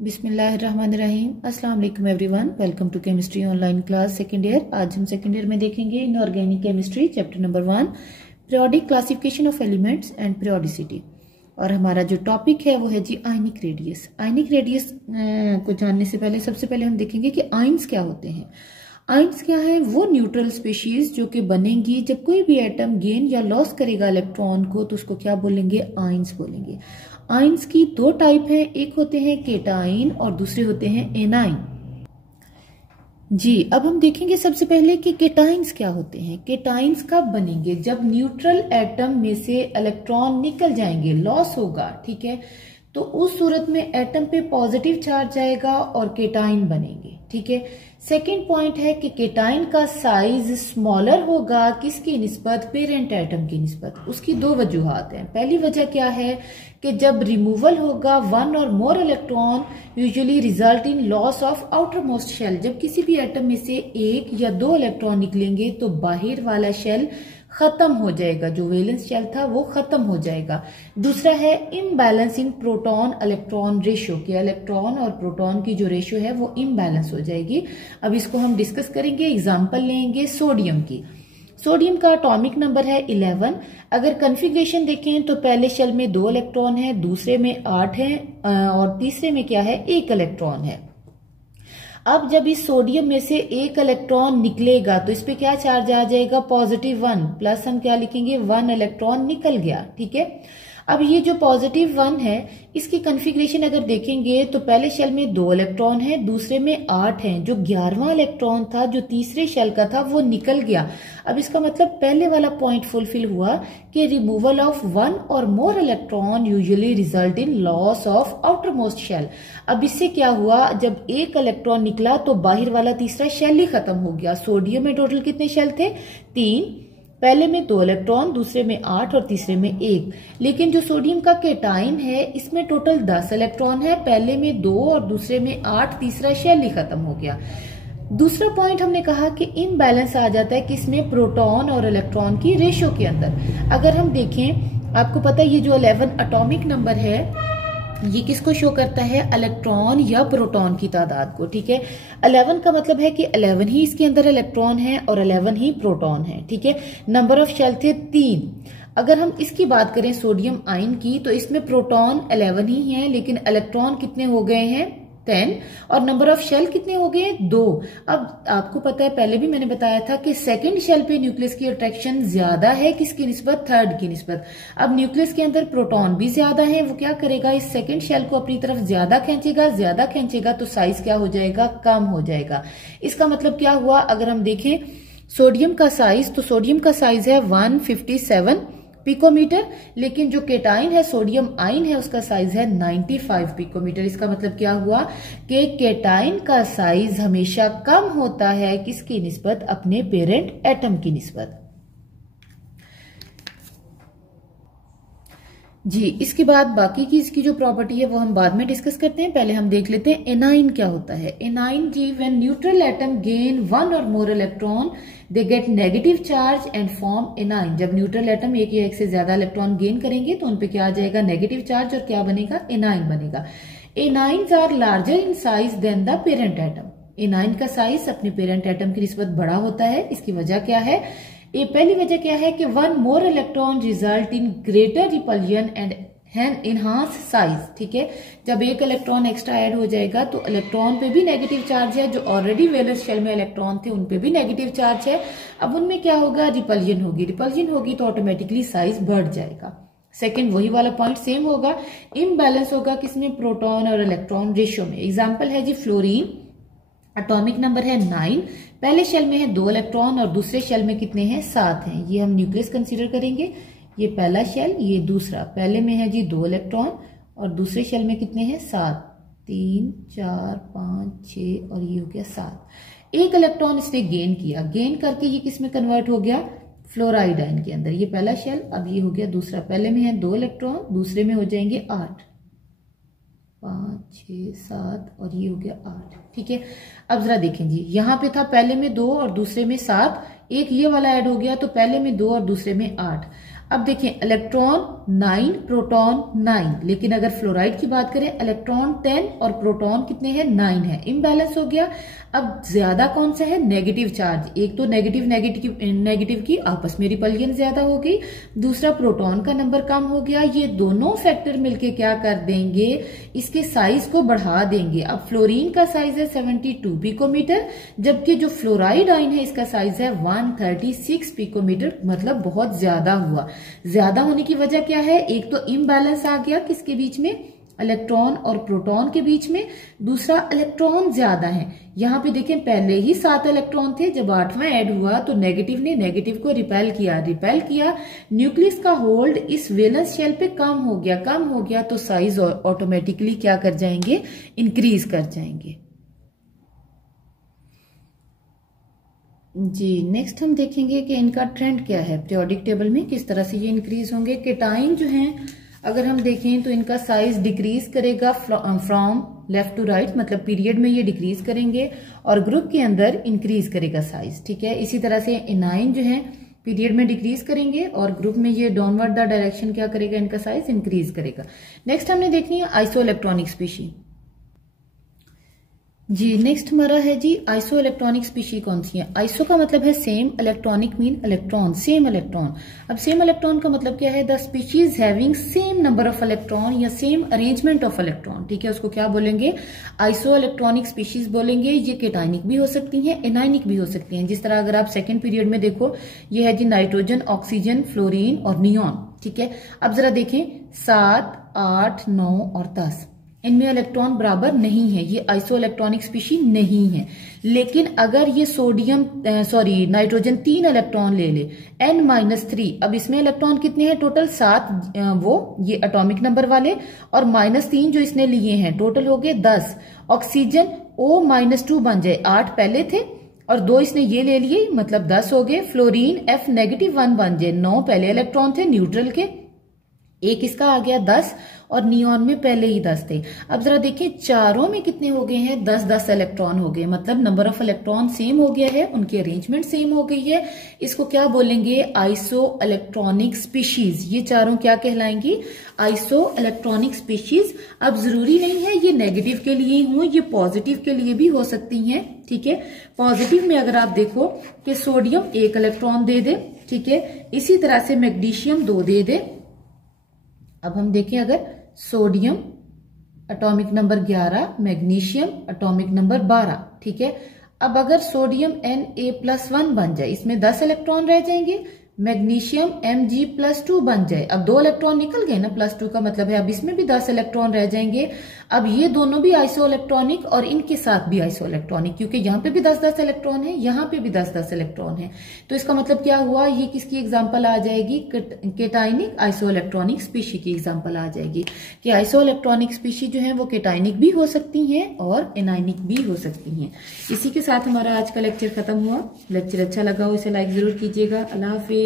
बिस्मिल्लाहिर्रहमानिर्रहीम। अस्सलाम वालेकुम everyone, welcome to chemistry online class second year. आज हम सेकेंड ईयर में देखेंगे inorganic chemistry chapter number 1 periodic classification of elements and periodicity. और हमारा जो टॉपिक है वो है जी आयनिक रेडियस। आयनिक रेडियस को जानने से पहले सबसे पहले हम देखेंगे कि आयन्स क्या होते हैं। आयन्स क्या है? वो न्यूट्रल स्पीशीज जो कि बनेंगी जब कोई भी एटम गेन या लॉस करेगा इलेक्ट्रॉन को, तो उसको क्या बोलेंगे? आयन्स बोलेंगे। आयन्स की दो टाइप है, एक होते हैं केटाइन और दूसरे होते हैं एनाइन। जी अब हम देखेंगे सबसे पहले कि केटाइन्स क्या होते हैं। केटाइन्स कब बनेंगे? जब न्यूट्रल एटम में से इलेक्ट्रॉन निकल जाएंगे, लॉस होगा, ठीक है, तो उस सूरत में एटम पे पॉजिटिव चार्ज आएगा और केटाइन बनेंगे, ठीक है। सेकेंड पॉइंट है कि केटाइन का साइज स्मॉलर होगा किसकी निस्बत? पेरेंट एटम की निस्बत। उसकी दो वजूहात हैं। पहली वजह क्या है कि जब रिमूवल होगा one or more electron usually result in loss of outermost shell. जब किसी भी एटम में से एक या दो इलेक्ट्रॉन निकलेंगे तो बाहर वाला शेल खत्म हो जाएगा, जो वैलेंस शेल था वो खत्म हो जाएगा। दूसरा है इम्बैलेंस इन प्रोटॉन इलेक्ट्रॉन रेशियो, कि इलेक्ट्रॉन और प्रोटॉन की जो रेशियो है वो इम्बैलेंस हो जाएगी। अब इसको हम डिस्कस करेंगे। एग्जांपल लेंगे सोडियम की। सोडियम का एटॉमिक नंबर है 11। अगर कन्फिगरेशन देखें तो पहले शेल में 2 इलेक्ट्रॉन है, दूसरे में 8 है और तीसरे में क्या है? 1 इलेक्ट्रॉन है। अब जब इस सोडियम में से 1 इलेक्ट्रॉन निकलेगा तो इस पे क्या चार्ज आ जाएगा? +1 प्लस हम क्या लिखेंगे? 1 इलेक्ट्रॉन निकल गया, ठीक है। अब ये जो +1 है इसकी कन्फिग्रेशन अगर देखेंगे तो पहले शेल में 2 इलेक्ट्रॉन है, दूसरे में 8 हैं। जो 11वां इलेक्ट्रॉन था जो तीसरे शेल का था वो निकल गया। अब इसका मतलब पहले वाला पॉइंट फुलफिल हुआ कि removal of one or more electron usually result in loss of outermost shell. अब इससे क्या हुआ? जब 1 इलेक्ट्रॉन निकला तो बाहर वाला तीसरा शेल ही खत्म हो गया। सोडियम में टोटल कितने शेल थे? 3। पहले में 2 इलेक्ट्रॉन, दूसरे में 8 और तीसरे में 1। लेकिन जो सोडियम का केटाइन है इसमें टोटल 10 इलेक्ट्रॉन है, पहले में 2 और दूसरे में 8, तीसरा शेल ही खत्म हो गया। दूसरा पॉइंट हमने कहा कि इम्बैलेंस आ जाता है किसमें? प्रोटॉन और इलेक्ट्रॉन की रेशियो के अंदर। अगर हम देखें, आपको पता है ये जो 11 एटॉमिक नंबर है ये किसको शो करता है? इलेक्ट्रॉन या प्रोटॉन की तादाद को, ठीक है। 11 का मतलब है कि 11 ही इसके अंदर इलेक्ट्रॉन है और 11 ही प्रोटॉन है, ठीक है। नंबर ऑफ शेल थे 3। अगर हम इसकी बात करें सोडियम आयन की तो इसमें प्रोटॉन 11 ही है, लेकिन इलेक्ट्रॉन कितने हो गए हैं? 10। और नंबर ऑफ शेल कितने हो गए? 2। अब आपको पता है, पहले भी मैंने बताया था कि सेकंड शेल पे न्यूक्लियस की अट्रैक्शन ज्यादा है किसकी निस्बत? थर्ड की निस्बत। अब न्यूक्लियस के अंदर प्रोटॉन भी ज्यादा है, वो क्या करेगा? इस सेकंड शेल को अपनी तरफ ज्यादा खींचेगा तो साइज क्या हो जाएगा? कम हो जाएगा। इसका मतलब क्या हुआ? अगर हम देखें सोडियम का साइज, तो सोडियम का साइज है 157 पिकोमीटर, लेकिन जो केटाइन है सोडियम आयन है उसका साइज है 95 पिकोमीटर। इसका मतलब क्या हुआ कि केटाइन का साइज हमेशा कम होता है किसकी निस्बत? अपने पेरेंट एटम की निस्बत। जी इसके बाद बाकी की इसकी जो प्रॉपर्टी है वो हम बाद में डिस्कस करते हैं। पहले हम देख लेते हैं एनाइन क्या होता है। एनाइन जी, when neutral atom gain 1 or more electron they get negative charge and form anion. जब न्यूट्रल एटम एक या एक से ज्यादा इलेक्ट्रॉन गेन करेंगे तो उनपे क्या आ जाएगा? नेगेटिव चार्ज, और क्या बनेगा? एनाइन बनेगा। Anions are larger in size than the parent atom. Anion का साइज अपने पेरेंट एटम की निस्बत बड़ा होता है। इसकी वजह क्या है? ये पहली वजह क्या है कि 1 more electron result in greater repulsion and enhance size, ठीक है। जब 1 इलेक्ट्रॉन एक्स्ट्रा ऐड हो जाएगा तो इलेक्ट्रॉन पे भी नेगेटिव चार्ज है, जो ऑलरेडी वैलेंस शेल में इलेक्ट्रॉन थे उन पे भी नेगेटिव चार्ज है। अब उनमें क्या होगा? रिपल्जन होगी। रिपल्जन होगी तो ऑटोमेटिकली साइज बढ़ जाएगा। सेकंड वही वाला पॉइंट सेम होगा। इम्बैलेंस होगा किसमें? प्रोटॉन और इलेक्ट्रॉन रेशियो में। एग्जाम्पल है जी फ्लोरीन, एटॉमिक नंबर है 9। पहले शेल में है 2 इलेक्ट्रॉन और दूसरे शेल में कितने हैं? 7 हैं। ये हम न्यूक्लियस कंसीडर करेंगे। ये पहला शेल, ये दूसरा। पहले में है जी 2 इलेक्ट्रॉन और दूसरे शेल में कितने हैं? 7। 3, 4, 5, 6 और ये हो गया 7। 1 इलेक्ट्रॉन इसने गेन किया। गेन करके ये किस में कन्वर्ट हो गया? फ्लोराइड आयन के अंदर। ये पहला शेल, अब ये हो गया दूसरा। पहले में है 2 इलेक्ट्रॉन, दूसरे में हो जाएंगे 8, 5, 6, 7 और ये हो गया 8, ठीक है। अब जरा देखें जी, यहाँ पे था पहले में 2 और दूसरे में 7, एक ये वाला ऐड हो गया तो पहले में 2 और दूसरे में 8। अब देखें इलेक्ट्रॉन 9, प्रोटॉन 9, लेकिन अगर फ्लोराइड की बात करें इलेक्ट्रॉन 10 और प्रोटॉन कितने हैं 9 है, इम्बैलेंस हो गया। अब ज्यादा कौन सा है, नेगेटिव चार्ज, एक तो नेगेटिव की आपस में रिपल्जन ज्यादा हो गई, दूसरा प्रोटॉन का नंबर कम हो गया। ये दोनों फैक्टर मिलके क्या कर देंगे, इसके साइज को बढ़ा देंगे। अब फ्लोरीन का साइज है 72 पिकोमीटर, जबकि जो फ्लोराइड आयन है इसका साइज है 136 पिकोमीटर, मतलब बहुत ज्यादा हुआ। ज्यादा होने की वजह क्या है, एक तो इम्बैलेंस आ गया किसके बीच में, इलेक्ट्रॉन और प्रोटॉन के बीच में, दूसरा इलेक्ट्रॉन ज्यादा है। यहाँ पे देखें पहले ही 7 इलेक्ट्रॉन थे, जब 8वां ऐड हुआ तो नेगेटिव ने नेगेटिव को रिपेल किया, न्यूक्लियस का होल्ड इस वैलेंस शेल पे कम हो गया तो साइज ऑटोमेटिकली क्या कर जाएंगे, इंक्रीज कर जाएंगे। जी नेक्स्ट हम देखेंगे कि इनका ट्रेंड क्या है, पीरियोडिक टेबल में किस तरह से ये इंक्रीज होंगे। केटाइन जो हैं अगर हम देखें तो इनका साइज डिक्रीज करेगा फ्रॉम लेफ्ट टू राइट, मतलब पीरियड में ये डिक्रीज करेंगे और ग्रुप के अंदर इंक्रीज करेगा साइज, ठीक है। इसी तरह से एनाइन जो है पीरियड में डिक्रीज करेंगे और ग्रुप में ये डाउनवर्ड द डायरेक्शन क्या करेगा, इनका साइज इंक्रीज करेगा। नेक्स्ट हमने देखनी है आइसो इलेक्ट्रॉनिक स्पीशी। जी नेक्स्ट हमारा है जी आइसो इलेक्ट्रॉनिक स्पीशी कौन सी है। आइसो का मतलब है same, electronic mean electron, same electron. अब सेम इलेक्ट्रॉन का मतलब क्या है, the species having same number of electron या सेम अरेंजमेंट ऑफ इलेक्ट्रॉन, ठीक है, उसको क्या बोलेंगे, आइसो इलेक्ट्रॉनिक स्पीशीज बोलेंगे। ये केटाइनिक भी हो सकती हैं, एनाइनिक भी हो सकती हैं। जिस तरह अगर आप सेकेंड पीरियड में देखो, ये है जी नाइट्रोजन, ऑक्सीजन, फ्लोरीन और नियॉन, ठीक है। अब जरा देखें 7, 8, 9 और 10, इनमें इलेक्ट्रॉन बराबर नहीं है, ये आइसो इलेक्ट्रॉनिक स्पीशी नहीं है। लेकिन अगर ये नाइट्रोजन 3 इलेक्ट्रॉन ले ले, N-3, अब इसमें इलेक्ट्रॉन कितने हैं टोटल 7, ये एटॉमिक नंबर वाले, और -3 जो इसने लिए हैं, टोटल हो गए 10। ऑक्सीजन O-2 बन जाए, 8 पहले थे और 2 इसने ये ले लिए, मतलब 10 हो गए। फ्लोरीन F-1 बन जाए, 9 पहले इलेक्ट्रॉन थे न्यूट्रल के, एक इसका आ गया 10 और नियॉन में पहले ही 10 थे। अब जरा देखिए चारों में कितने हो गए हैं, 10-10 इलेक्ट्रॉन हो गए, मतलब नंबर ऑफ इलेक्ट्रॉन सेम हो गया है, उनकी अरेंजमेंट सेम हो गई है। इसको क्या बोलेंगे, आइसो इलेक्ट्रॉनिक स्पीशीज। ये चारों क्या कहलाएंगी, आइसो इलेक्ट्रॉनिक स्पीशीज। अब जरूरी नहीं है ये नेगेटिव के लिए हो, ये पॉजिटिव के लिए भी हो सकती हैं, ठीक है। पॉजिटिव में अगर आप देखो कि सोडियम 1 इलेक्ट्रॉन दे दे, ठीक है, इसी तरह से मैग्नीशियम 2 दे दे। अब हम देखें अगर sodium atomic number 11, magnesium atomic number 12, ठीक है। अब अगर सोडियम Na+1 बन जाए, इसमें 10 इलेक्ट्रॉन रह जाएंगे, मैग्नीशियम Mg+2 बन जाए, अब 2 इलेक्ट्रॉन निकल गए ना, +2 का मतलब है अब इसमें भी 10 इलेक्ट्रॉन रह जाएंगे। अब ये दोनों भी आइसो इलेक्ट्रॉनिक और इनके साथ भी आइसो इलेक्ट्रॉनिक, क्योंकि यहाँ पे भी 10-10 इलेक्ट्रॉन है, यहाँ पे भी 10-10 इलेक्ट्रॉन है। तो इसका मतलब क्या हुआ, ये किसकी एग्जाम्पल आ जाएगी, केटाइनिक आइसो इलेक्ट्रॉनिक स्पीशी की एग्जाम्पल आ जाएगी कि आइसो इलेक्ट्रॉनिक स्पीशी जो है वो केटाइनिक भी हो सकती हैं और एनाइनिक भी हो सकती हैं। इसी के साथ हमारा आज का लेक्चर खत्म हुआ। लेक्चर अच्छा लगा हो इसे लाइक जरूर कीजिएगा। अल्लाह हाफिज।